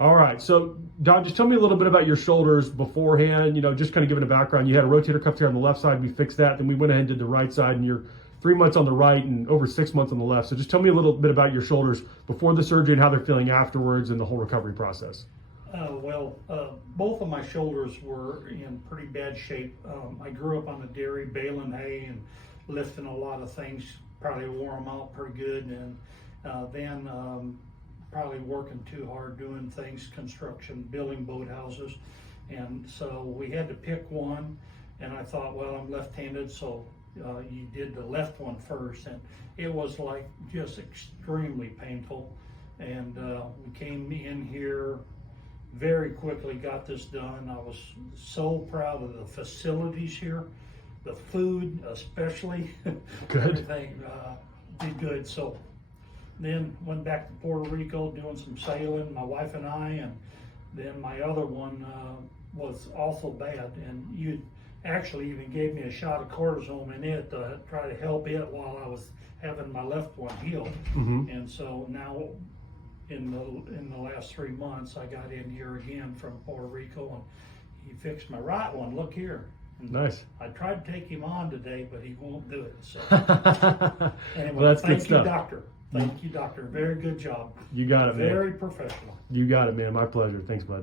All right. So, Don, just tell me a little bit about your shoulders beforehand. Just kind of giving a background. You had a rotator cuff tear on the left side. We fixed that. Then we went ahead and did the right side, and you're 3 months on the right and over 6 months on the left. So just tell me a little bit about your shoulders before the surgery and how they're feeling afterwards and the whole recovery process. Both of my shoulders were in pretty bad shape. I grew up on the dairy, baling hay and lifting a lot of things. Probably wore them out pretty good, and then probably working too hard doing things, construction, building boathouses. And so we had to pick one, and I thought, well, I'm left-handed, so you did the left one first, and it was like just extremely painful. And we came in here very quickly, got this done. I was so proud of the facilities here, the food especially. Good. Everything did good. So then went back to Puerto Rico doing some sailing, my wife and I, and then my other one was also bad, and you actually even gave me a shot of cortisone in it to try to help it while I was having my left one heal. Mm-hmm. And so now in the last 3 months, I got in here again from Puerto Rico, and he fixed my right one. Look here. And nice. I tried to take him on today, but he won't do it. So anyway, well, that's thank good you, stuff. doctor. Thank you, doctor. Very good job. You got it, man. Very professional. You got it, man. My pleasure. Thanks, bud.